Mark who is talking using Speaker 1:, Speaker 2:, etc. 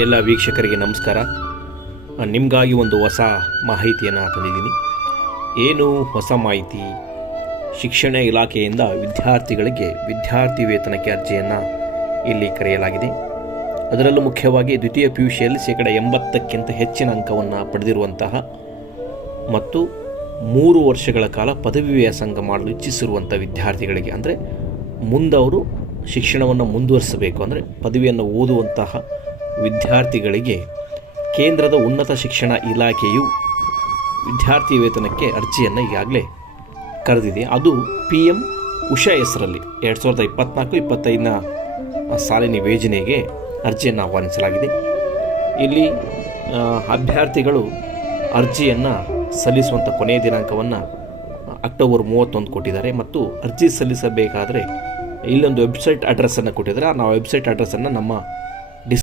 Speaker 1: ಎಲ್ಲ ವೀಕ್ಷಕರಿಗೆ ನಮಸ್ಕಾರ. ನಿಮಗಾಗಿ ಒಂದು ಹೊಸ ಮಾಹಿತಿಯನ್ನು ತಂದಿದ್ದೀನಿ. ಏನು ಹೊಸ ಮಾಹಿತಿ? ಶಿಕ್ಷಣ ಇಲಾಖೆಯಿಂದ ವಿದ್ಯಾರ್ಥಿಗಳಿಗೆ ವಿದ್ಯಾರ್ಥಿ ವೇತನಕ್ಕೆ ಅರ್ಜಿಯನ್ನು ಇಲ್ಲಿ ಕರೆಯಲಾಗಿದೆ. ಅದರಲ್ಲೂ ಮುಖ್ಯವಾಗಿ ದ್ವಿತೀಯ ಪಿ ಯು ಸಿಯಲ್ಲಿ ಶೇಕಡ ಎಂಬತ್ತಕ್ಕಿಂತ ಹೆಚ್ಚಿನ ಅಂಕವನ್ನು ಪಡೆದಿರುವಂತಹ ಮತ್ತು ಮೂರು ವರ್ಷಗಳ ಕಾಲ ಪದವಿ ವ್ಯಾಸಂಗ ಮಾಡಲು ಇಚ್ಛಿಸಿರುವಂಥ ವಿದ್ಯಾರ್ಥಿಗಳಿಗೆ ಅಂದರೆ ಮುಂದವರು ಶಿಕ್ಷಣವನ್ನು ಮುಂದುವರಿಸಬೇಕು. ಅಂದರೆ ಪದವಿಯನ್ನು ಓದುವಂತಹ ವಿದ್ಯಾರ್ಥಿಗಳಿಗೆ ಕೇಂದ್ರದ ಉನ್ನತ ಶಿಕ್ಷಣ ಇಲಾಖೆಯು ವಿದ್ಯಾರ್ಥಿ ವೇತನಕ್ಕೆ ಅರ್ಜಿಯನ್ನು ಈಗಾಗಲೇ ಕರೆದಿದೆ. ಅದು ಪಿ ಎಂ ಉಷಾ ಹೆಸರಲ್ಲಿ ಎರಡು ಸಾವಿರದ ಇಪ್ಪತ್ನಾಲ್ಕು ಇಪ್ಪತ್ತೈದನ ಸಾಲಿನ ಯೋಜನೆಗೆ ಅರ್ಜಿಯನ್ನು ಆಹ್ವಾನಿಸಲಾಗಿದೆ. ಇಲ್ಲಿ ಅಭ್ಯರ್ಥಿಗಳು ಅರ್ಜಿಯನ್ನು ಸಲ್ಲಿಸುವಂಥ ಕೊನೆಯ ದಿನಾಂಕವನ್ನು ಅಕ್ಟೋಬರ್ ಮೂವತ್ತೊಂದು ಕೊಟ್ಟಿದ್ದಾರೆ. ಮತ್ತು ಅರ್ಜಿ ಸಲ್ಲಿಸಬೇಕಾದರೆ ಇಲ್ಲೊಂದು ವೆಬ್ಸೈಟ್ ಅಡ್ರೆಸ್ಸನ್ನು ಕೊಟ್ಟಿದ್ದಾರೆ. ಆ ನಾವು ವೆಬ್ಸೈಟ್ ಅಡ್ರೆಸ್ಸನ್ನು ನಮ್ಮ